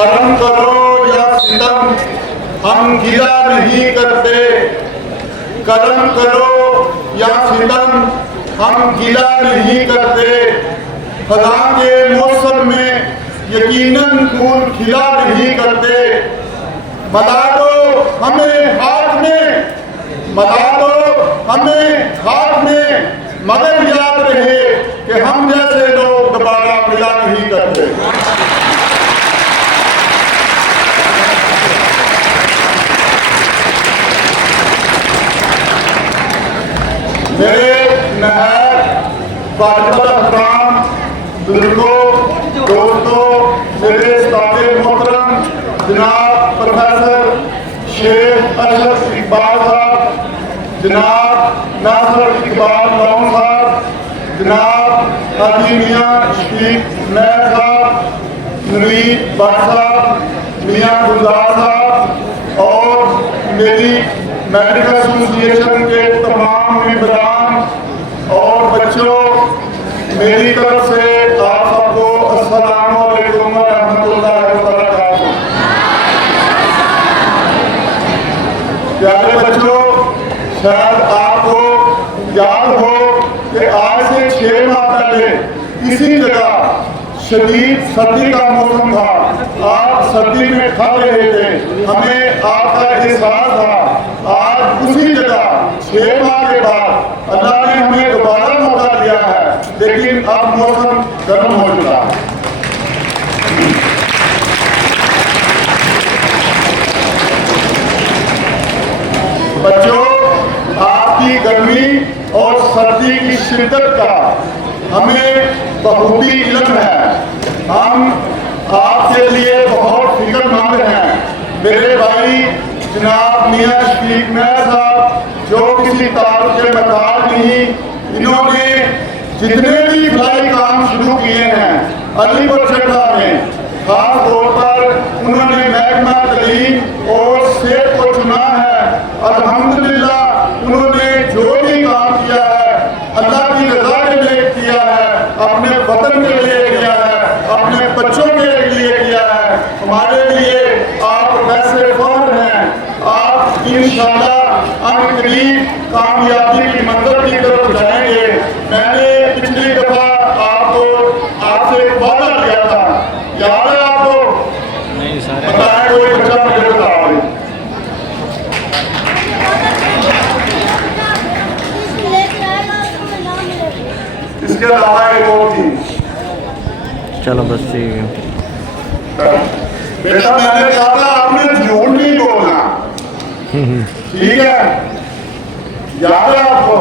करम करो या सितम हम गिला नहीं करते। करम करो या सितम हम गिला नहीं करते। खदा के मौसम में यकीनन फूल खिला नहीं करते। बता दो हमें हाथ में, बता दो हमें हाथ में, मगर याद रहे कि हम जैसे लोग दोबारा मिला नहीं करते। मेरे नहर बाजराम बुजुर्गों, दोस्तों, मेरे साथी मोहतरम जनाब प्रोफेसर शेख अशरफ इकबाल साहब, जनाब नासिर इकबाल लौन साहब, जनाब हाजी मियाँ शफीक नैर साहब, नवीद भट्ट साहब, मियाँ गुलजार साहब और मेरी मेडिकल एसोसिएशन के तमाम मेंबरान और बच्चों, मेरी तरफ से आप सबको अस्सलाम वालेकुम व रहमतुल्लाहि व बरकातुहू। प्यारे बच्चों, शायद आपको याद हो कि आज से 6 माह पहले इसी जगह शदीद सर्दी का मौसम था। आप सर्दी में खा रहे थे, हमें आपका एहसास था। आज उसी जगह 6 माह के बाद अल्लाह ने हमें दोबारा मौका दिया है, लेकिन अब मौसम गर्म हो चुका है। बच्चों, आपकी गर्मी और सर्दी की शिद्दत का हमें बखूबी इल्म है। हम आपके लिए बहुत फिक्रमंद हैं। मेरे भाई जनाब मियाँ शफीक नैर साहब, जो किसी ताल्लुक के मकान नहीं, इन्होंने जितने भी भलाई काम शुरू किए हैं अलीगढ़ शहर में, खास तौर पर उन्होंने महकमा तालीम और सेहत को चुना है। अल्हम्दुलिल्लाह उन्होंने जो भी काम किया है अल्लाह की रज़ा के लिए किया है, अपने वतन के लिए किया है, अपने बच्चों के लिए किया है। हमारे लिए आप वैसे फख्र हैं। आप इंशाअल्लाह अनकरीब कामयाबी की मंजिल की तरफ जाएंगे। मैंने पिछली दफा आपसे एक वादा किया था, याद है आपको? बताएं कोई बच्चा मुझे बताओ। इसके अलावा एक और थी। चलो बस ठीक है बेटा, मैंने कहा था आपने झूठ नहीं बोलना, ठीक है? याद है आपको?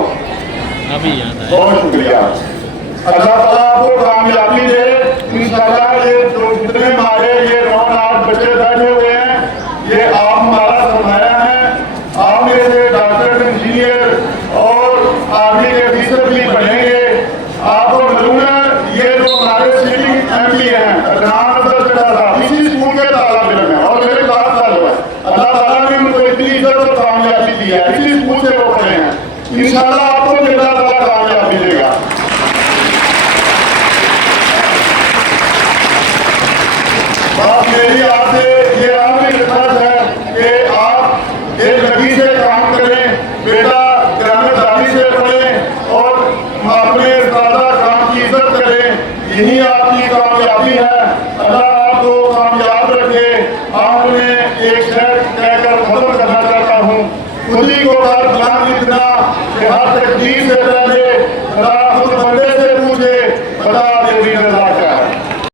अभी याद है। बहुत शुक्रिया। अल्लाह ताला आपको कामयाबी दे इंशाअल्लाह। ये जो जितने हमारे ये 9-8 बच्चे बैठे हुए हैं, ये आप हमारा सरमाया है। आप में से डॉक्टर, इंजीनियर और आर्मी के अफसर भी बनेंगे। आपको मालूम है ये जो हमारे सिटिंग एमपी हैं इसी स्कूल के तालब इल्म है और मेरे क्लास चालू है। अल्लाह ताला ने उनको इतनी इज्जत और कामयाबी दी है, इसी स्कूल से वो पढ़े हैं। इंशाअल्लाह आपको अल्लाह ताला कामयाबी देगा। बात मेरी आपसे ये आखिरी रिक्वेस्ट है कि आप एक लगी से काम करें, बेटा ईमानदारी से पढ़ें और अपने ज़्यादा काम की इज्जत करें। यही आपकी कामयाबी है। अल्लाह आपको कामयाब रखे। आपने एक शहर कहकर खत्म करना चाहता हूँ। खुद ही को बुलंद इतना कि हर तकदीर से पहले